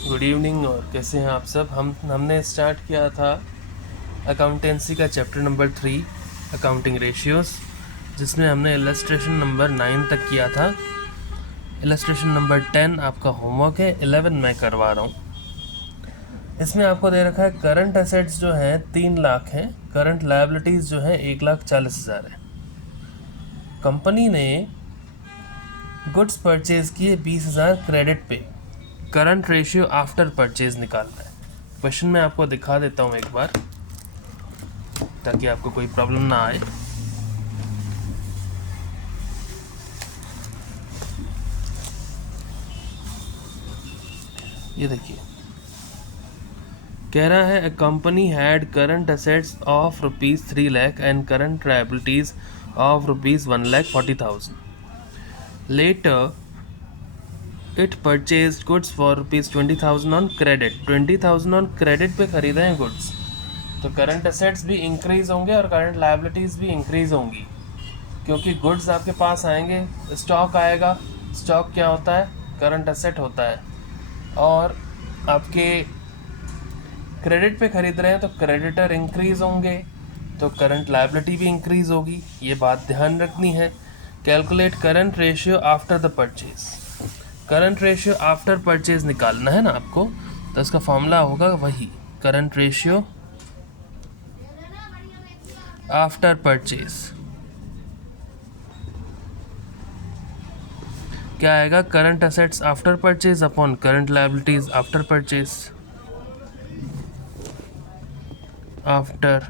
Good evening. और कैसे हैं आप सब। हमने स्टार्ट किया था अकाउंटेंसी का चैप्टर नंबर 3 अकाउंटिंग रेशियोज़, जिसमें हमने इलस्ट्रेशन नंबर 9 तक किया था। इलस्ट्रेशन नंबर 10 आपका होमवर्क है, 11 मैं करवा रहा हूँ। इसमें आपको दे रखा है करंट एसेट्स जो है 3 लाख हैं, करंट लायबिलिटीज़ जो है 1,40,000 है। कंपनी ने गुड्स परचेज किए 20,000 क्रेडिट पे। करंट रेशियो आफ्टर परचेज निकालना है। क्वेश्चन मैं आपको दिखा देता हूँ एक बार, ताकि आपको कोई प्रॉब्लम ना आए। ये देखिए, कह रहा है, a company had current assets of ₹3 lakh and current liabilities of ₹1,40,000। Later it purchase goods for ₹20,000 on credit. 20,000 on credit पे खरीदे हैं गुड्स, तो करंट एसेट्स भी इंक्रीज होंगे और करंट लायबिलिटीज़ भी इंक्रीज होंगी, क्योंकि गुड्स आपके पास आएंगे, स्टॉक आएगा। स्टॉक क्या होता है? करंट एसेट होता है। और आपके क्रेडिट पे खरीद रहे हैं तो क्रेडिटर इंक्रीज होंगे, तो करंट लायबिलिटी भी इंक्रीज होगी। ये बात ध्यान रखनी है। Calculate current ratio after the purchase. Current ratio after purchase निकालना है ना आपको, तो इसका फॉर्मूला होगा वही, करंट रेशियो आफ्टर परचेज। क्या आएगा? Current assets after purchase upon current liabilities after purchase. After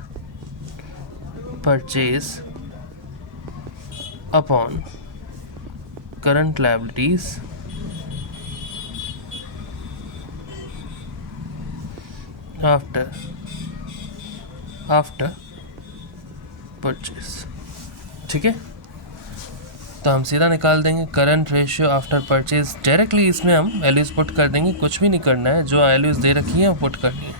purchase upon current liabilities after purchase. ठीक है, तो हम सीधा निकाल देंगे current ratio after purchase. Directly इसमें हम वैल्यूज़ पुट कर देंगे, कुछ भी नहीं करना है, जो वैल्यूज़ दे रखी हैं वो पुट करनी है।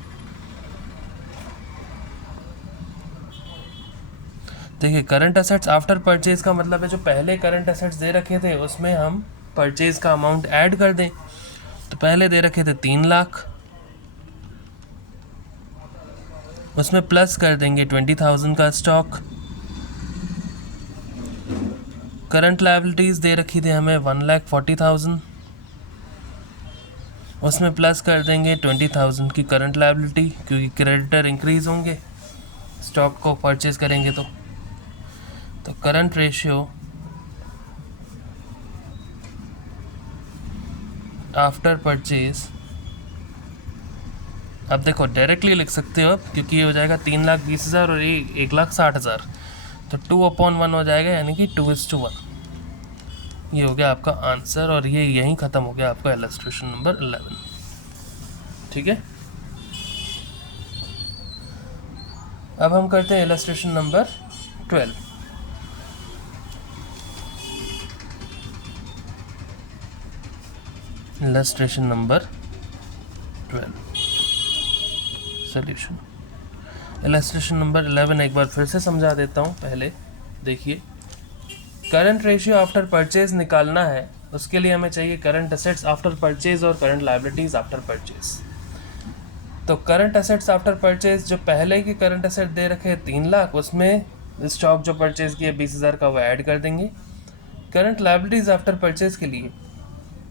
देखिए, करंट एसेट्स आफ्टर परचेज का मतलब है जो पहले करंट एसेट्स दे रखे थे उसमें हम परचेज का अमाउंट ऐड कर दें। तो पहले दे रखे थे 3 लाख, उसमें प्लस कर देंगे 20,000 का स्टॉक। करंट लायबिलिटीज़ दे रखी थी हमें 1,40,000, उसमें प्लस कर देंगे 20,000 की करंट लायबिलिटी, क्योंकि क्रेडिटर इंक्रीज होंगे स्टॉक को परचेज करेंगे। तो करंट रेशियो आफ्टर परचेज, अब देखो डायरेक्टली लिख सकते हो अब, क्योंकि ये हो जाएगा 3,20,000 और ये 1,60,000, तो 2/1 हो जाएगा, यानी कि 2:1। ये हो गया आपका आंसर, और ये यहीं ख़त्म हो गया आपका इलस्ट्रेशन नंबर 11। ठीक है, अब हम करते हैं illustration number 12। Illustration number 12 solution. Illustration number 11 एक बार फिर से समझा देता हूँ। पहले देखिए, करंट रेशियो आफ्टर परचेज निकालना है, उसके लिए हमें चाहिए करंट एसेट्स आफ्टर परचेज और करंट लायबिलिटीज आफ्टर परचेज। तो करंट एसेट्स आफ्टर परचेज, जो पहले की करंट एसेट दे रखे 3 लाख, उसमें स्टॉक जो परचेज किया 20,000 का वो ऐड कर देंगे। करंट लायबिलिटीज आफ्टर परचेज के लिए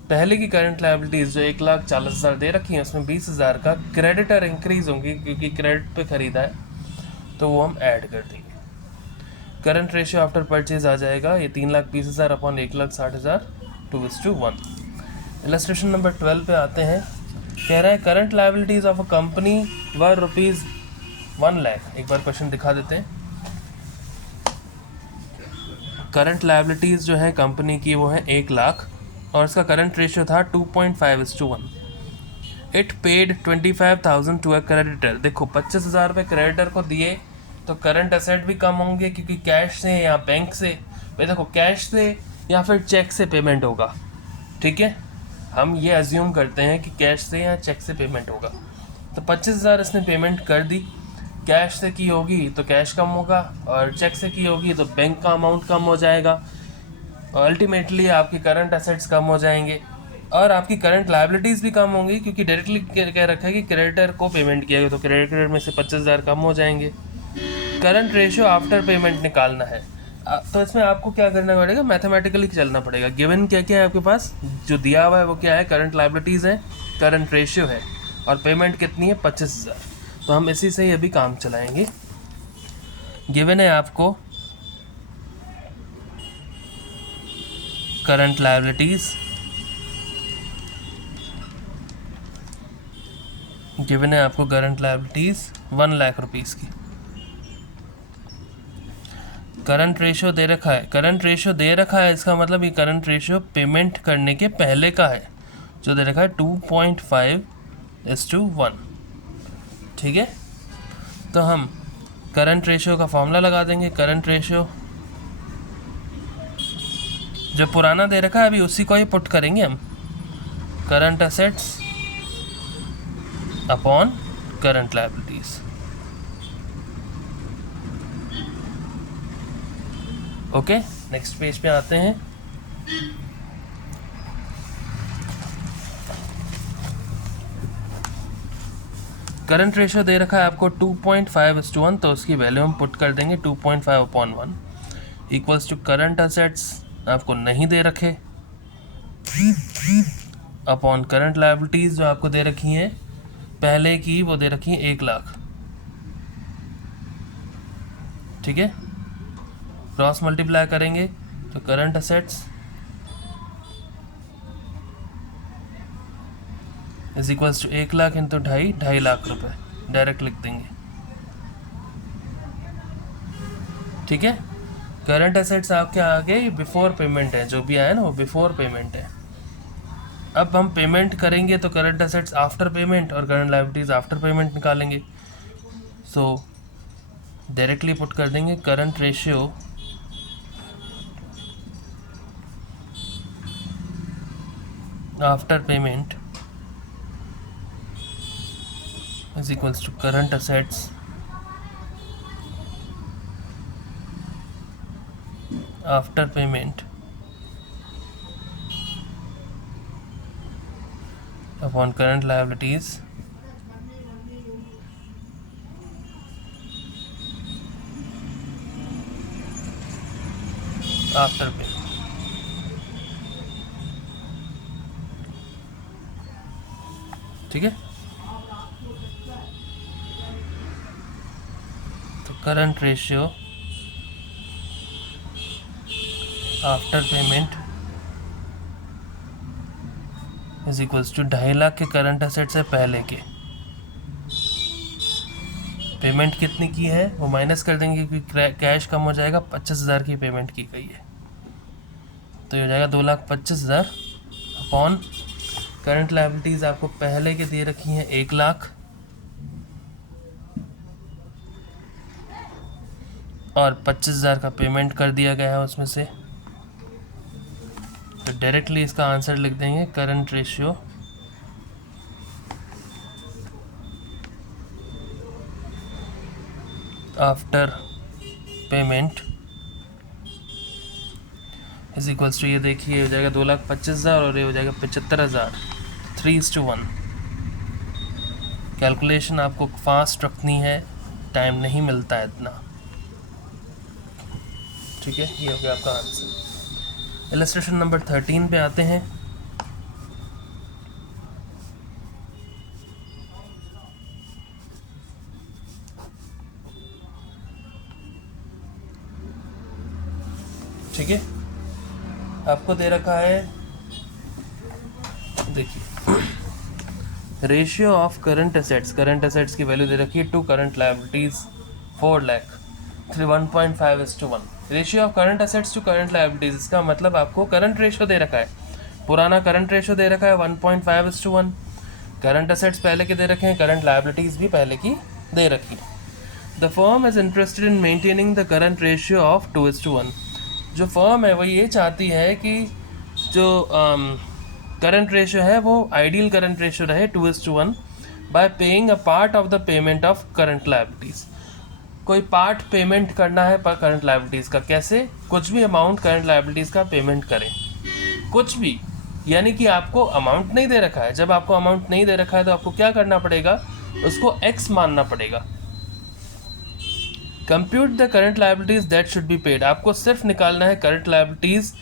पहले की करंट लायबिलिटीज जो 1,40,000 दे रखी हैं, उसमें 20,000 का क्रेडिटर इंक्रीज होंगी, क्योंकि क्रेडिट पे खरीदा है, तो वो हम ऐड कर देंगे। करंट रेशियो आफ्टर परचेज आ जाएगा ये 3,20,000 अपॉन 1,60,000, 2:1। इलस्ट्रेशन नंबर 12 पे आते हैं। कह रहा है current liabilities of a company were ₹1 lakh. एक बार क्वेश्चन दिखा देते हैं। करंट लायबिलिटीज जो है कंपनी की वो है 1 लाख, और इसका करंट रेशियो था 2.5:1। It paid 25,000 to a creditor. देखो 25,000 रुपये क्रेडिटर को दिए, तो करंट एसेट भी कम होंगे, क्योंकि कैश से या बैंक से, भाई देखो कैश से या फिर चेक से पेमेंट होगा। ठीक है, हम ये अज्यूम करते हैं कि कैश से या चेक से पेमेंट होगा। तो 25,000 इसने पेमेंट कर दी। कैश से की होगी तो कैश कम होगा, और चेक से की होगी तो बैंक का अमाउंट कम हो जाएगा, और अल्टीमेटली आपके करंट एसेट्स कम हो जाएंगे। और आपकी करंट लायबिलिटीज़ भी कम होंगी, क्योंकि डायरेक्टली कह रखा है कि क्रेडिटर को पेमेंट किया गया, तो क्रेडिटर में से 25,000 कम हो जाएंगे। करंट रेशियो आफ्टर पेमेंट निकालना है, तो इसमें आपको क्या करना पड़ेगा, मैथमेटिकली चलना पड़ेगा। गिवन क्या क्या है आपके पास, जो दिया हुआ है वो क्या है, करंट लायबिलिटीज़ है, करंट रेशियो है, और पेमेंट कितनी है, 25,000। तो हम इसी से ही अभी काम चलाएंगे। गिवन है आपको करंट लायबिलिटीज़, गिवन है आपको करंट लायबिलिटीज़ 1 लाख रुपीज़ की। करंट रेशियो दे रखा है, करंट रेशियो दे रखा है, इसका मतलब ये करंट रेशियो पेमेंट करने के पहले का है, जो दे रखा है 2.5:1। ठीक है, तो हम करंट रेशियो का फॉर्मूला लगा देंगे। करंट रेशियो जो पुराना दे रखा है अभी उसी को ही पुट करेंगे हम, current assets upon current liabilities. Okay, next page पे आते हैं। करंट रेशियो दे रखा है आपको 2.5:1, तो उसकी वैल्यू हम पुट कर देंगे 2.5/1 इक्वल्स टू करंट असेट्स आपको नहीं दे रखे अपॉन करंट लायबिलिटीज़ जो आपको दे रखी हैं पहले की, वो दे रखी है 1 लाख। ठीक है, क्रॉस मल्टीप्लाई करेंगे तो current assets is equals to 1 lakh into 2.5 lakh रुपए, डायरेक्ट लिख देंगे। ठीक है, करंट असेट्स आपके आगे बिफोर पेमेंट है, जो भी आया ना वो बिफोर पेमेंट है। अब हम पेमेंट करेंगे तो करंट असेट्स आफ्टर पेमेंट और करंट लायबिलिटीज आफ्टर पेमेंट निकालेंगे। सो डायरेक्टली पुट कर देंगे current ratio after payment is equals to current assets after payment upon current liabilities after payment. ठीक है, तो current ratio after payment is equals to 2.5 lakh के current asset से पहले के पेमेंट कितनी की है वो माइनस कर देंगे, क्योंकि कैश कम हो जाएगा, 25,000 की पेमेंट की गई है, तो ये हो जाएगा 2,25,000 अपॉन करंट लायबिलिटीज़ आपको पहले के दे रखी हैं 1 लाख और 25,000 का पेमेंट कर दिया गया है उसमें से, तो डायरेक्टली इसका आंसर लिख देंगे current ratio after payment is equals to, ये देखिए हो जाएगा 2,25,000 और ये हो जाएगा 75,000, 3:1। कैलकुलेशन आपको फास्ट रखनी है, टाइम नहीं मिलता है इतना। ठीक है, ये हो गया आपका आंसर। इलस्ट्रेशन नंबर 13 पे आते हैं। ठीक है, आपको दे रखा है, देखिए ratio of current assets, current assets की वैल्यू दे रखी है to current liabilities 4 lakh 1.5:1। Ratio of current assets to current liabilities, इसका मतलब आपको करंट रेशियो दे रखा है, पुराना करंट रेशियो दे रखा है 1.5:1। करंट असेट्स पहले के दे रखे हैं, करंट लायबिलिटीज भी पहले की दे रखी है। The firm is interested in maintaining the current ratio of 2:1। जो फर्म है वो ये चाहती है कि जो करंट रेशियो है वो आइडियल करंट रेशियो रहे 2:1 bye paying a part of the payment of current liabilities. कोई पार्ट पेमेंट करना है पर करंट लायबिलिटीज़ का, कैसे, कुछ भी अमाउंट करंट लायबिलिटीज़ का पेमेंट करें, कुछ भी, यानी कि आपको अमाउंट नहीं दे रखा है। जब आपको अमाउंट नहीं दे रखा है तो आपको क्या करना पड़ेगा, उसको x मानना पड़ेगा। Compute the current liabilities that should be paid, आपको सिर्फ निकालना है करंट लायबिलिटीज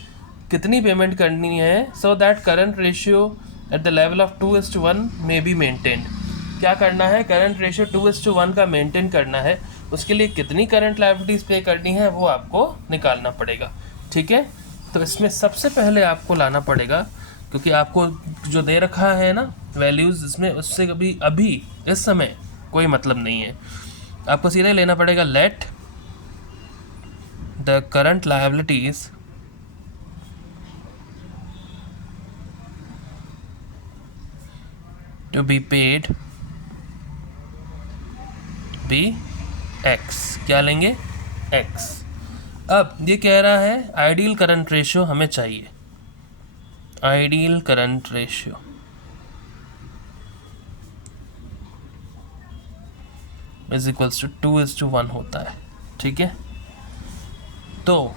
कितनी पेमेंट करनी है, so that current ratio at the level of 2:1 may be maintained. क्या करना है, करंट रेशियो 2:1 का मेंटेन करना है, उसके लिए कितनी करंट लायबिलिटीज पे करनी है वो आपको निकालना पड़ेगा। ठीक है, तो इसमें सबसे पहले आपको लाना पड़ेगा, क्योंकि आपको जो दे रखा है ना वैल्यूज़, इसमें उससे कभी अभी इस समय कोई मतलब नहीं है। आपको सीधे लेना पड़ेगा let the current liabilities to be paid be x. क्या लेंगे, एक्स। अब ये कह रहा है आइडियल करंट रेशियो हमें चाहिए, ideal current ratio is equals to 2:1 होता है। ठीक है, तो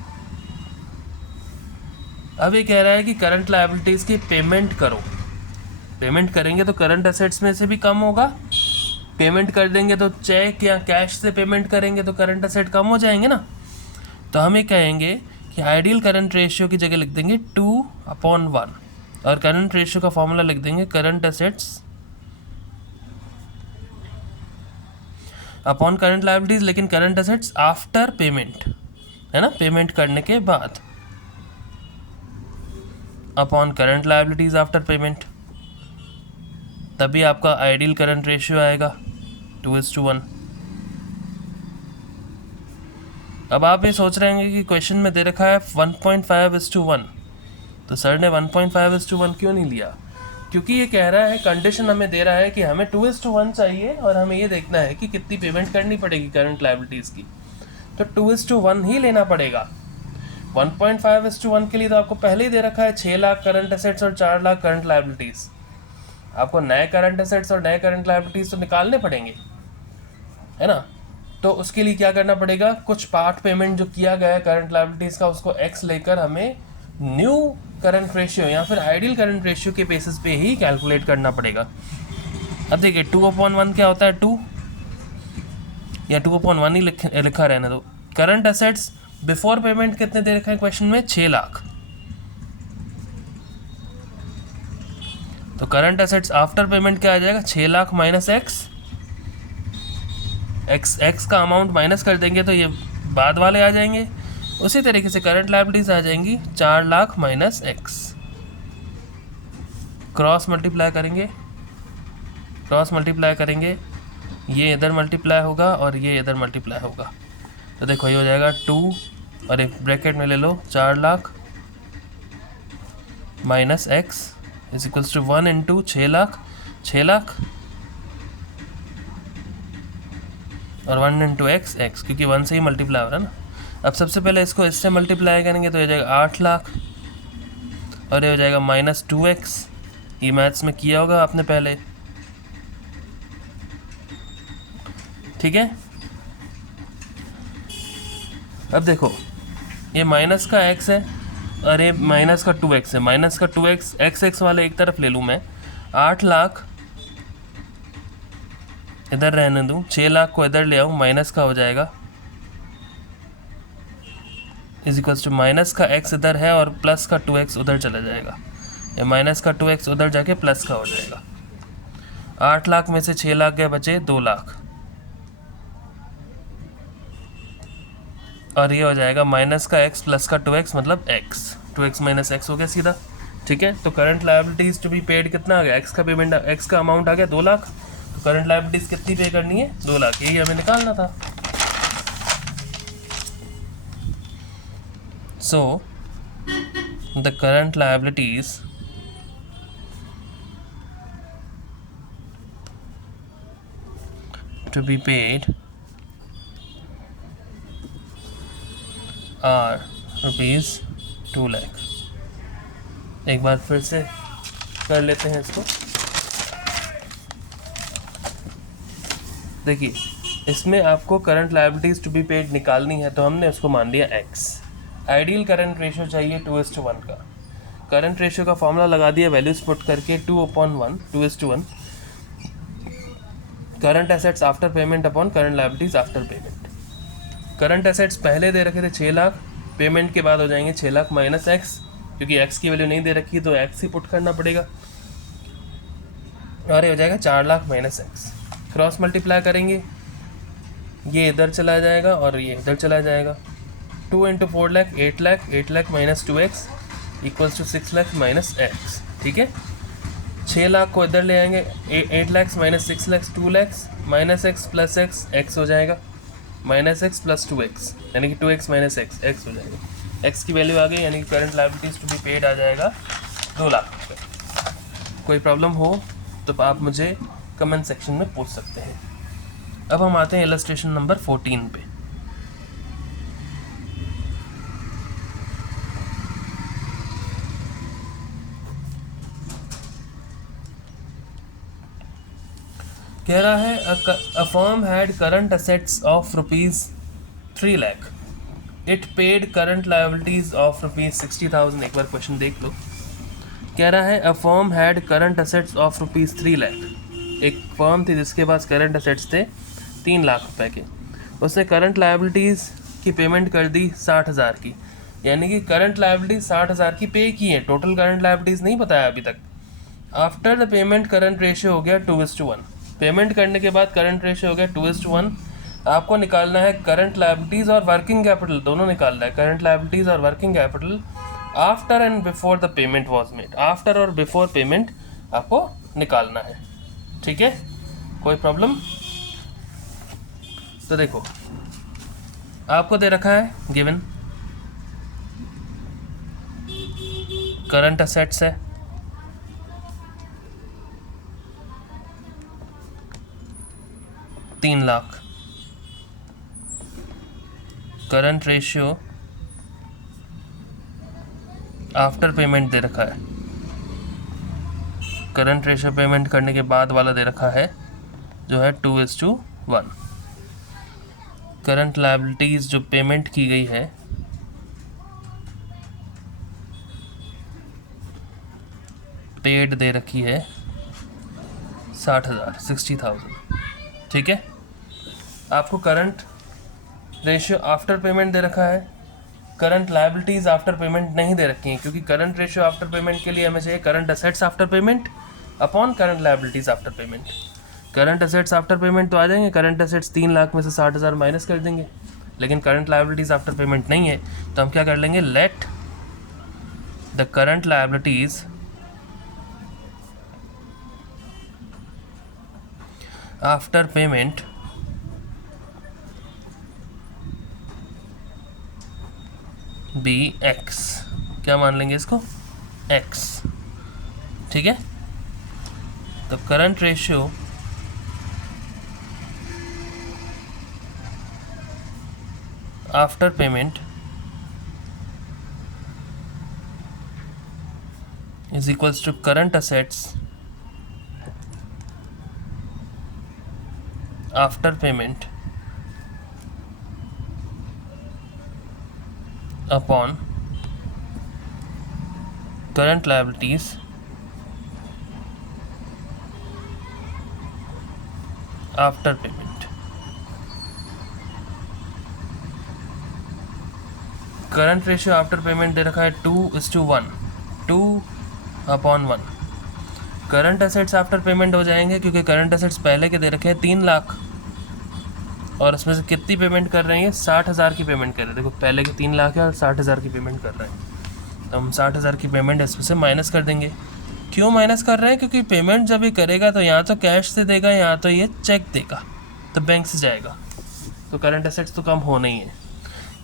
अब ये कह रहा है कि करंट लायबिलिटीज़ की पेमेंट करो। पेमेंट करेंगे तो करंट असेट्स में से भी कम होगा, पेमेंट कर देंगे तो चेक या कैश से पेमेंट करेंगे तो करंट असेट कम हो जाएंगे ना। तो हम ये कहेंगे कि आइडियल करंट रेशियो की जगह लिख देंगे 2/1 और करंट रेशियो का फॉर्मूला लिख देंगे current assets upon current liabilities, लेकिन करंट असेट्स आफ्टर पेमेंट, है ना, पेमेंट करने के बाद, upon current liabilities after payment, तभी आपका आइडियल करंट रेशियो आएगा 2:1। अब आप ये सोच रहे हैं कि क्वेश्चन में दे रखा है 1.5:1, तो सर ने 1.5:1 क्यों नहीं लिया, क्योंकि ये कह रहा है, कंडीशन हमें दे रहा है कि हमें 2:1 चाहिए और हमें ये देखना है कि कितनी पेमेंट करनी पड़ेगी करंट लायबिलिटीज़ की, तो 2:1 ही लेना पड़ेगा। 1.5:1 के लिए तो आपको पहले ही दे रखा है 6 लाख करंट असेट्स और 4 लाख करंट लायबिलिटीज़। आपको नए करंट असेट्स और नए करंट लायबिलिटीज़ तो निकालने पड़ेंगे, है ना। तो उसके लिए क्या करना पड़ेगा, कुछ पार्ट पेमेंट जो किया गया है करंट लायबिलिटीज़ का उसको x लेकर हमें न्यू करंट रेशियो या फिर आइडियल करंट रेशियो के बेसिस पे ही कैलकुलेट करना पड़ेगा। अब देखिए 2/1 क्या होता है, 2 या 2/1 ही लिखा रहने दो। करंट असेट्स बिफोर पेमेंट कितने दे रखे हैं क्वेश्चन में, 6 लाख। तो करंट असेट्स आफ्टर पेमेंट क्या आ जाएगा, 6 लाख माइनस एक्स का अमाउंट माइनस कर देंगे तो ये बाद वाले आ जाएंगे। उसी तरीके से करंट लायबिलिटीज आ जाएंगी 4 lakh minus x. Cross multiply करेंगे, ये इधर मल्टीप्लाई होगा और ये इधर मल्टीप्लाई होगा, तो देखो ये हो जाएगा 2 और एक ब्रैकेट में ले लो 4 lakh minus x is equals to 1 into 6 lakh और 1 इंटू एक्स, क्योंकि 1 से ही मल्टीप्लाई हो रहा है ना। अब सबसे पहले इसको इससे मल्टीप्लाई करेंगे तो हो जाएगा 8 लाख और ये हो जाएगा माइनस 2x। ये मैथ्स में किया होगा आपने पहले, ठीक है। अब देखो ये माइनस का x है और ये माइनस का 2x है, माइनस का 2x x वाले एक तरफ ले लूँ मैं, 8 लाख इधर रहने दूँ, 6 लाख को इधर ले आऊँ, माइनस का हो जाएगा इज इक्वल्स टू माइनस का x इधर है और प्लस का 2x उधर चला जाएगा, ये माइनस का 2x उधर जाके प्लस का हो जाएगा। 8 लाख में से 6 लाख गए, बचे 2 लाख और ये हो जाएगा माइनस का x प्लस का 2x मतलब x, 2x माइनस x हो गया सीधा, ठीक है। तो current liabilities to be paid कितना आ गया, x का पेमेंट, x का अमाउंट आ गया 2 लाख, तो करंट लायबिलिटीज कितनी पे करनी है, 2 लाख, यही हमें निकालना था। So the current liabilities to be paid are rupees 2 lakh. एक बार फिर से कर लेते हैं इसको। देखिए इसमें आपको current liabilities to be paid निकालनी है, तो हमने उसको मान लिया x। आइडियल करंट रेशियो चाहिए 2:1 का, करंट रेशियो का फॉर्मूला लगा दिया वैल्यूज पुट करके 2/1 2:1 current assets after payment upon current liabilities after payment. Current assets पहले दे रखे थे 6 लाख, पेमेंट के बाद हो जाएंगे 6 लाख माइनस एक्स, क्योंकि एक्स की वैल्यू नहीं दे रखी तो एक्स ही पुट करना पड़ेगा, और ये हो जाएगा 4 lakh minus x. Cross multiply करेंगे, ये इधर चला जाएगा और ये इधर चला जाएगा। 2 × 4 lakh 8 lakh, 8 lakh minus 2x equals to 6 lakh minus x. ठीक है, 6 लाख को इधर ले आएंगे, 8 lakh minus 6 lakh 2 lakh minus x plus x, x हो जाएगा माइनस एक्स प्लस 2x, यानी कि 2x माइनस एक्स, एक्स हो जाएगा। एक्स की वैल्यू आ गई, यानी कि current liabilities to be paid आ जाएगा 2 लाख रुपये। कोई प्रॉब्लम हो तो आप मुझे कमेंट सेक्शन में पूछ सकते हैं। अब हम आते हैं इलस्ट्रेशन नंबर 14 पे। कह रहा है a firm had current assets of ₹3 lakh, it paid current liabilities of ₹60,000। एक बार क्वेश्चन देख लो। कह रहा है a firm had current assets of ₹3 lakh. एक फर्म थी जिसके पास करंट असेट्स थे 3 लाख रुपए के, उसने करंट लायबिलिटीज़ की पेमेंट कर दी 60,000 की, यानी कि करंट लायबिलिटीज 60,000 की पे की है, टोटल करंट लायबिलिटीज़ नहीं बताया अभी तक। After the payment current ratio हो गया 2:1। पेमेंट करने के बाद करंट रेशियो हो गया 2:1। आपको निकालना है करंट लायबिलिटीज़ और वर्किंग कैपिटल, दोनों निकालना है, करंट लायबिलिटीज़ और working capital after and before the payment was made. After और बिफोर पेमेंट आपको निकालना है। ठीक है, कोई प्रॉब्लम? तो देखो, आपको दे रखा है गिवन करंट असेट्स है, तीन lakh, current ratio after payment दे रखा है, करंट रेशियो पेमेंट करने के बाद वाला दे रखा है जो है 2:1। करंट लायबिलिटीज जो पेमेंट की गई है पेड दे रखी है 60,000। ठीक है, आपको करंट रेशियो आफ्टर पेमेंट दे रखा है, करंट लायबिलिटीज आफ्टर पेमेंट नहीं दे रखी हैं, क्योंकि करंट रेशियो आफ्टर पेमेंट के लिए हमें चाहिए current assets after payment upon current liabilities after payment. Current assets after payment तो आ जाएंगे, करंट असेट्स 3 लाख में से 60,000 माइनस कर देंगे, लेकिन करंट लायबिलिटीज आफ्टर पेमेंट नहीं है, तो हम क्या कर लेंगे, let the current liabilities after payment be x. क्या मान लेंगे इसको, एक्स। ठीक है, तो current ratio after payment is equals to current assets after payment upon current liabilities after payment. Current ratio after payment दे रखा है 2:1, 2/1। करंट एसेट्स आफ्टर पेमेंट हो जाएंगे, क्योंकि करंट एसेट्स पहले के दे रखे हैं 3 लाख, और उसमें से कितनी पेमेंट कर रहे हैं, 60,000 की पेमेंट कर रहे हैं। देखो, पहले के 3 लाख है और 60,000 की पेमेंट कर रहे हैं, तो हम 60,000 की पेमेंट इसमें से माइनस कर देंगे। क्यों माइनस कर रहे हैं, क्योंकि पेमेंट जब ये करेगा तो या तो कैश से देगा या तो ये चेक देगा, तो बैंक से जाएगा, तो करंट एसेट्स तो कम होना ही है।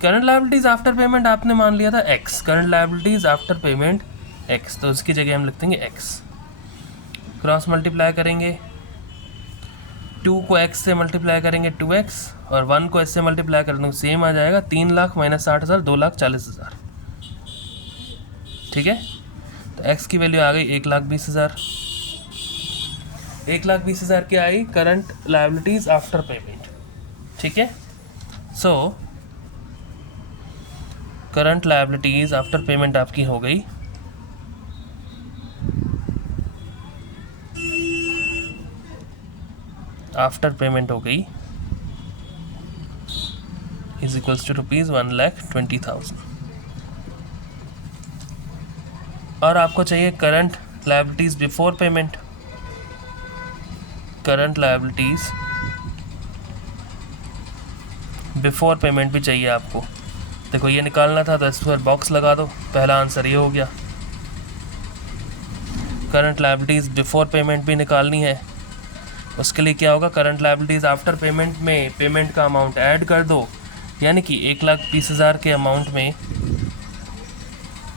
करंट लायबिलिटीज़ आफ्टर पेमेंट आपने मान लिया था x, current liabilities after payment x, तो उसकी जगह हम लिख देंगे एक्स। क्रॉस मल्टीप्लाई करेंगे, 2 को x से मल्टीप्लाई करेंगे 2x, और 1 को s से मल्टीप्लाई कर देंगे, सेम आ जाएगा, 3 लाख माइनस 60,000, 2,40,000। ठीक है, तो x की वैल्यू आ गई 1,20,000। 1,20,000 की I current liabilities after payment. ठीक है, so current liabilities after payment आपकी हो गई आफ्टर पेमेंट हो गई इज इक्वल्स टू ₹1,20,000। और आपको चाहिए current liabilities before payment. Current liabilities before payment भी चाहिए आपको। देखो ये निकालना था तो इस पर बॉक्स लगा दो, पहला आंसर ये हो गया। करंट लायबिलिटीज़ बिफोर पेमेंट भी निकालनी है, उसके लिए क्या होगा, करंट लायबिलिटीज़ आफ्टर पेमेंट में पेमेंट का अमाउंट ऐड कर दो, यानी कि 1,20,000 के अमाउंट में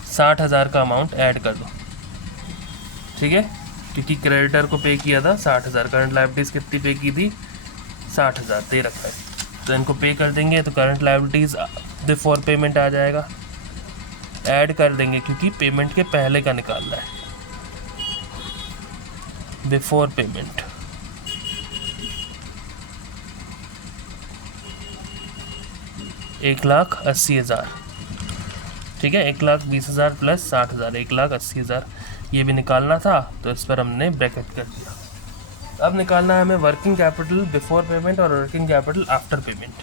60,000 का अमाउंट ऐड कर दो। ठीक है, क्योंकि क्रेडिटर को पे किया था 60,000, करंट लायबिलिटीज़ कितनी पे की थी, 60,000 दे रखा है, तो इनको पे कर देंगे तो करंट लायबिलिटीज़ बिफोर पेमेंट आ जाएगा। ऐड कर देंगे क्योंकि पेमेंट के पहले का निकालना है, बिफोर पेमेंट। ₹1,80,000, ठीक है, 1,20,000 प्लस 60,000, 1,80,000 ये भी निकालना था, तो इस पर हमने ब्रैकेट कर दिया। अब निकालना है हमें वर्किंग कैपिटल बिफोर पेमेंट और working capital after payment.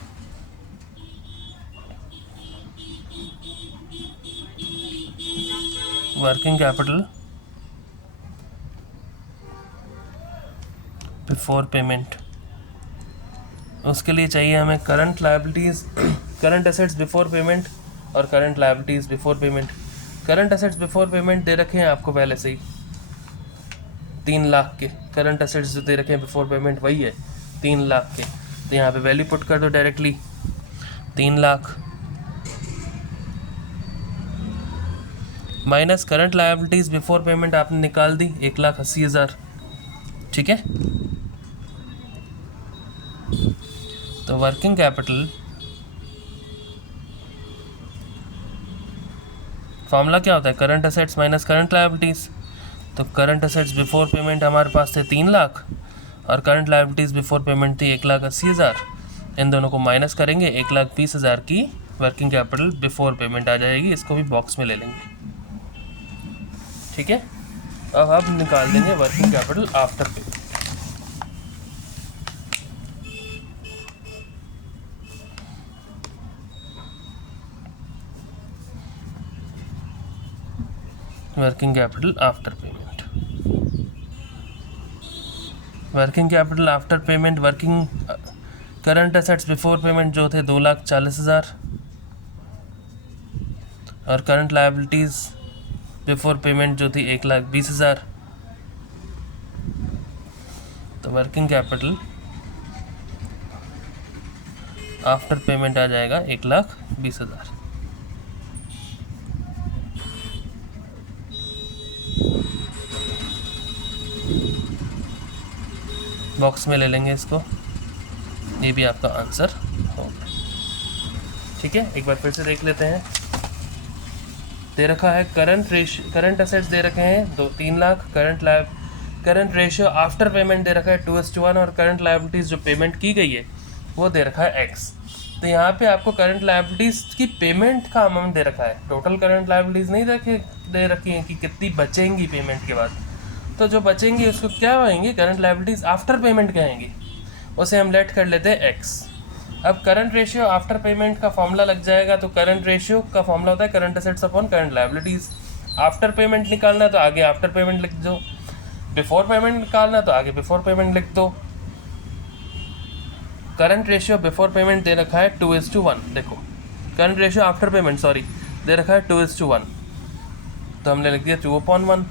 Working capital before payment, उसके लिए चाहिए हमें current liabilities, current assets before payment और current liabilities before payment. Current assets before payment दे रखे हैं आपको पहले से ही 3 लाख के। करंट एसेट्स जो दे रखे हैं बिफोर पेमेंट वही है 3 लाख के, तो यहाँ पे वैल्यू पुट कर दो directly 3 lakh minus current liabilities before payment आपने निकाल दी 1,80,000। ठीक है, तो वर्किंग कैपिटल फॉर्मूला क्या होता है, current assets minus current liabilities. तो करंट एसेट्स बिफोर पेमेंट हमारे पास थे 3 लाख और करंट लायबिलिटीज़ बिफोर पेमेंट थी 1,80,000। इन दोनों को माइनस करेंगे, 1,20,000 की वर्किंग कैपिटल बिफोर पेमेंट आ जाएगी। इसको भी बॉक्स में ले लेंगे। ठीक है, अब निकाल देंगे working capital after payment. Working capital after payment, working capital after payment, working current assets before payment जो थे 2,40,000 और करंट लायबिलिटीज़ बिफोर पेमेंट जो थी 1,20,000। तो वर्किंग कैपिटल आफ्टर पेमेंट आ जाएगा 1,20,000। बॉक्स में ले लेंगे इसको, ये भी आपका आंसर होगा। ठीक है, एक बार फिर से देख लेते हैं। दे रखा है करंट एसेट्स दे रखे हैं 3 lakh, current ratio after payment दे रखा है 2:1 और करंट लायबिलिटीज़ जो पेमेंट की गई है वो दे रखा है x। तो यहाँ पे आपको करंट लायबिलिटीज़ की पेमेंट का अमाउंट दे रखा है, टोटल करंट लायबिलिटीज़ नहीं दे रखी हैं कि कितनी बचेंगी पेमेंट के बाद। तो जो बचेंगी उसको क्या कहेंगे, करंट लायबिलिटीज़ आफ्टर पेमेंट कहेंगे, उसे हम लेट कर लेते हैं x। अब करंट रेशियो आफ्टर पेमेंट का फॉर्मूला लग जाएगा। तो करंट रेशियो का फॉर्मूला होता है current assets upon current liabilities. After payment निकालना है तो आगे आफ्टर पेमेंट लिख दो, बिफोर पेमेंट निकालना है तो आगे बिफोर पेमेंट लिख दो। करंट रेशियो बिफोर पेमेंट दे रखा है 2:1। देखो करंट रेशियो आफ्टर पेमेंट दे रखा है 2:1, तो हमने लिख दिया 2/1।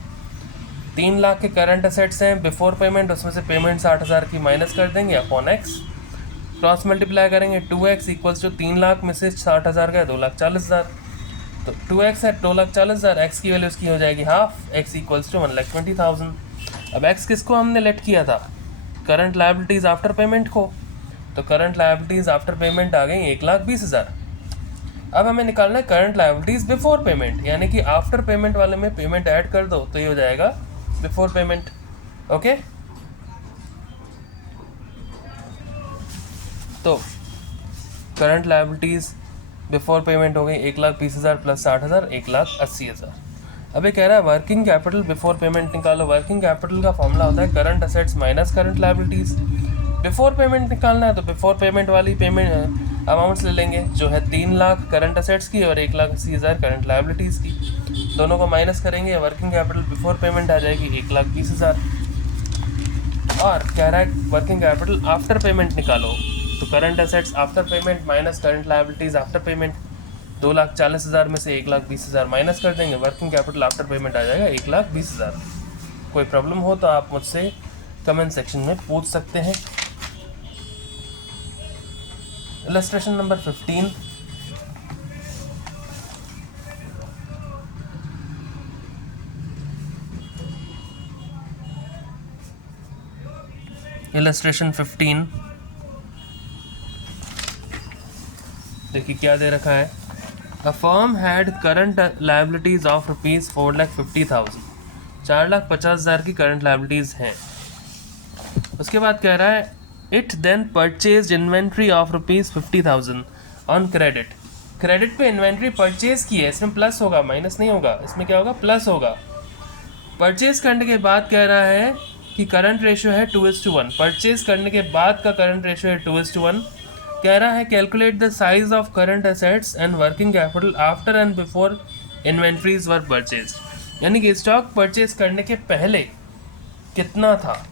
3 लाख के करंट एसेट्स हैं बिफोर पेमेंट, उसमें से पेमेंट 60,000 की माइनस कर देंगे अपॉन x, क्रॉस मल्टीप्लाई करेंगे 2x इक्वल्स टू 3 लाख में से 60,000 का 2,40,000। तो 2x है 2,40,000, x की वैल्यू इसकी हो जाएगी हाफ, x इक्वल्स टू 1,20,000। अब x किसको हमने लेट किया था, करंट लायबिलिटीज़ आफ्टर पेमेंट को, तो करंट लायबिलिटीज़ आफ्टर पेमेंट आ गई 1,20,000। अब हमें निकालना है करंट लायबिलिटीज़ बिफोर पेमेंट, यानी कि आफ्टर पेमेंट वाले में पेमेंट ऐड कर दो तो ये हो जाएगा बिफोर पेमेंट। ओके, तो करंट लायबिलिटीज़ बिफोर पेमेंट हो गई 1,20,000 प्लस 60,000 1,80,000। अब ये कह रहा है वर्किंग कैपिटल बिफोर पेमेंट निकालो। वर्किंग कैपिटल का फॉर्मूला होता है current assets minus current liabilities. Before payment निकालना है तो बिफोर पेमेंट वाली पेमेंट अमाउंट्स ले लेंगे, जो है 3 लाख करंट असेट्स की और 1,80,000 करंट लायबिलिटीज़ की। दोनों को माइनस करेंगे, वर्किंग कैपिटल बिफोर पेमेंट आ जाएगी 1,20,000। और कह रहा है वर्किंग कैपिटल आफ्टर पेमेंट निकालो, तो current assets after payment minus current liabilities after payment, 2,40,000 में से 1,20,000 माइनस कर देंगे, वर्किंग कैपिटल आफ्टर पेमेंट आ जाएगा 1,20,000। कोई प्रॉब्लम हो तो आप मुझसे कमेंट सेक्शन में पूछ सकते हैं। इलस्ट्रेशन नंबर 15, इलस्ट्रेशन 15 देखिए क्या दे रखा है। A firm had current liabilities of rupees 4,50,000, 4,50,000 की करंट लायबिलिटीज़ हैं। उसके बाद कह रहा है it then purchase inventory of rupees 50,000 on credit. Credit पे इन्वेंट्री परचेज की है, इसमें प्लस होगा, माइनस नहीं होगा, इसमें क्या होगा, प्लस होगा। परचेज करने के बाद कह रहा है कि करंट रेशियो है 2:1। परचेज करने के बाद का करंट रेशियो है 2:1। कह रहा है calculate the size of current assets and working capital after and before inventories were purchase, यानी कि स्टॉक परचेज करने के पहले कितना था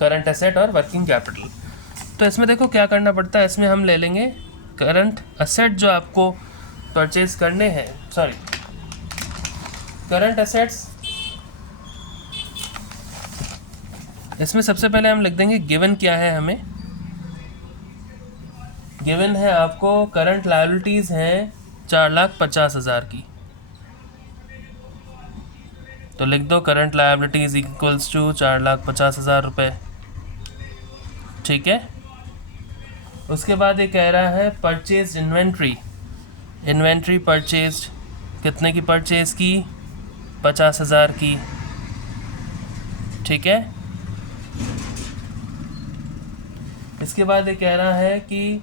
करंट एसेट और वर्किंग कैपिटल। तो इसमें देखो क्या करना पड़ता है, इसमें हम ले लेंगे करंट एसेट जो आपको परचेज करने हैं, सॉरी करंट एसेट्स, इसमें सबसे पहले हम लिख देंगे गिवन क्या है हमें। गिवन है आपको करंट लायबिलिटीज़ हैं 4,50,000 की, तो लिख दो करंट लायबिलिटीज़ इक्वल्स टू 4,50,000 रुपये। ठीक है। उसके बाद ये कह रहा है परचेज इन्वेंट्री, इन्वेंट्री परचेज कितने की परचेज की, 50,000 की। ठीक है। इसके बाद ये कह रहा है कि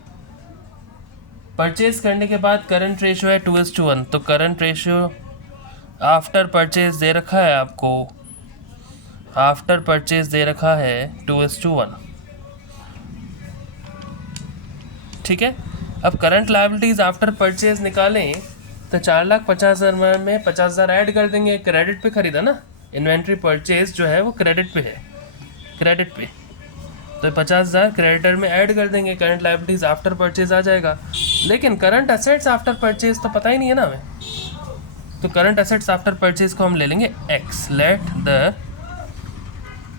परचेज करने के बाद करंट रेशियो है 2:1, तो करंट रेशियो आफ्टर परचेज दे रखा है आपको, आफ्टर परचेज दे रखा है 2:1। ठीक है। अब करंट लायबिलिटीज़ आफ्टर परचेज निकालें तो 4,50,000 में 50,000 ऐड कर देंगे, क्रेडिट पे खरीदा ना, इन्वेंट्री परचेज जो है वो क्रेडिट पे है, क्रेडिट पे, तो 50,000 क्रेडिटर में ऐड कर देंगे, करंट लायबिलिटीज़ आफ्टर परचेज आ जाएगा। लेकिन करंट एसेट्स आफ्टर परचेज तो पता ही नहीं है ना हमें, तो करंट एसेट्स आफ्टर परचेज को हम ले लेंगे x. Let the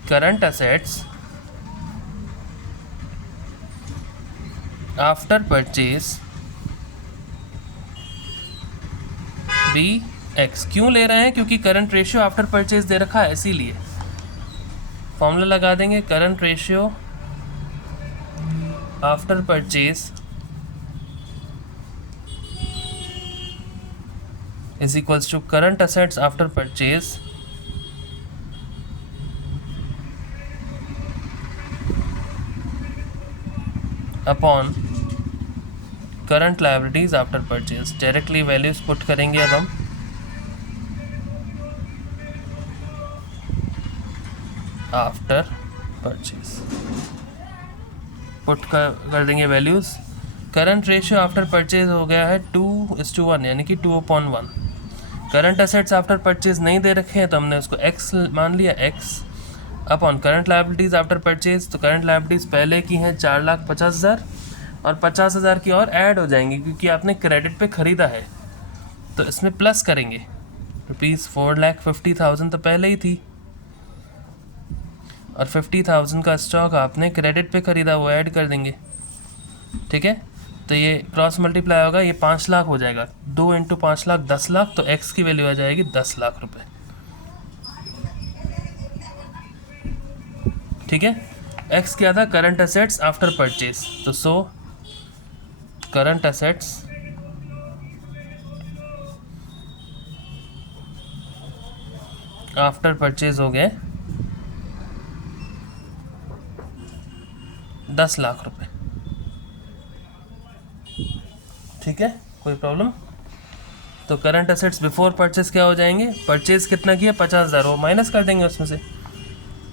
current assets after purchase be x. क्यों ले रहे हैं, क्योंकि करंट रेशियो आफ्टर परचेज दे रखा है, इसीलिए फॉर्मूला लगा देंगे current ratio after purchase is equals to current assets after purchase upon current liabilities after purchase। Directly values put करेंगे अब हम, आफ्टर परचेज पुट कर देंगे values. Current ratio after purchase हो गया है 2:1, यानी कि 2/1। करंट एसेट्स आफ्टर परचेज नहीं दे रखे हैं तो हमने उसको एक्स मान लिया, x upon current liabilities after purchase. तो करंट लायबिलिटीज़ पहले की हैं 4,50,000 और 50,000 की और ऐड हो जाएंगी क्योंकि आपने क्रेडिट पे ख़रीदा है, तो इसमें प्लस करेंगे। रुपीज़ 4,50,000 तो पहले ही थी और 50,000 का स्टॉक आपने क्रेडिट पे ख़रीदा, वो ऐड कर देंगे। ठीक है। तो ये क्रॉस मल्टीप्लाई होगा, ये 5 लाख हो जाएगा, 2 × 5 लाख 10 लाख, तो एक्स की वैल्यू आ जाएगी 10 लाख रुपए। ठीक है। एक्स क्या था, करंट एसेट्स आफ्टर परचेज, तो so current assets after purchase हो गए 10 लाख रुपए। ठीक है, कोई प्रॉब्लम। तो करंट एसेट्स बिफोर परचेज क्या हो जाएंगे, परचेज कितना किया 50,000, वो माइनस कर देंगे उसमें से।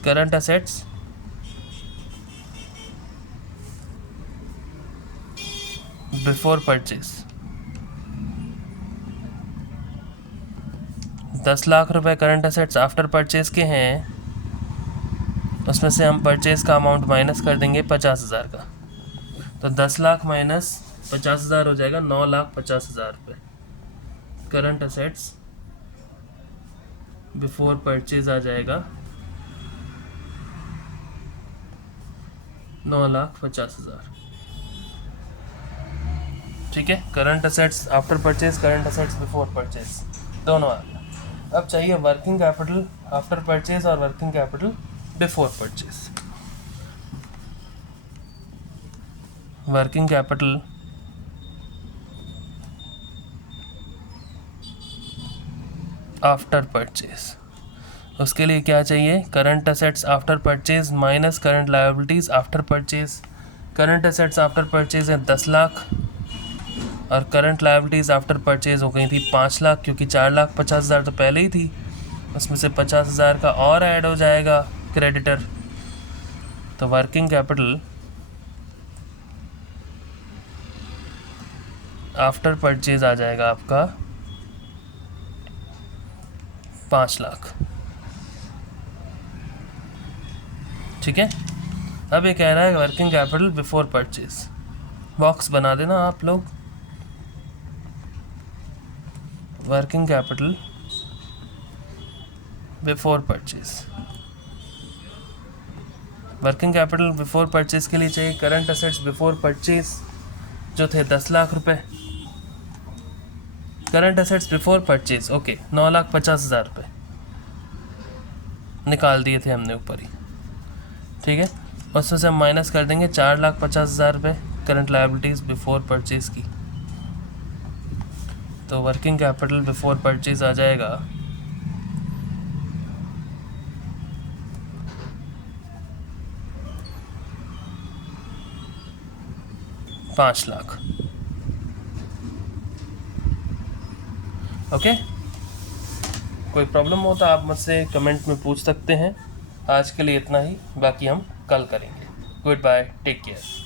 Current assets before purchase 10 lakh रुपए करंट असेट्स आफ्टर परचेज के हैं, उसमें से हम परचेज का अमाउंट माइनस कर देंगे 50,000 का, तो 10 लाख माइनस 50,000 हो जाएगा 9,50,000 रुपये। करंट असेट्स बिफोर परचेज आ जाएगा 9,50,000। ठीक है, current assets after purchase, current assets before purchase दोनों आ गया। अब चाहिए वर्किंग कैपिटल आफ्टर परचेज और working capital before purchase. Working capital after purchase, उसके लिए क्या चाहिए, current assets after purchase minus current liabilities after purchase. Current assets after purchase है 10 लाख और करंट लायबिलिटीज़ आफ्टर परचेज हो गई थी 5 लाख, क्योंकि 4,50,000 तो पहले ही थी, उसमें से 50,000 का और ऐड हो जाएगा क्रेडिटर। तो वर्किंग कैपिटल आफ्टर परचेज आ जाएगा आपका 5 लाख। ठीक है, अब ये कह रहा है working capital before purchase, box बना देना आप लोग। Working capital before purchase, working capital before purchase के लिए चाहिए करंट असेट्स बिफोर परचेज जो थे 10 लाख रुपए, current assets before purchase okay 9,50,000 रुपये निकाल दिए थे हमने ऊपर ही। ठीक है, उसमें से हम माइनस कर देंगे 4,50,000 रुपये करंट लायबिलिटीज़ बिफोर परचेज की, तो वर्किंग कैपिटल बिफोर परचेज आ जाएगा 5 लाख। ओके, कोई प्रॉब्लम हो तो आप मुझसे कमेंट में पूछ सकते हैं। आज के लिए इतना ही, बाकी हम कल करेंगे। Goodbye, take care.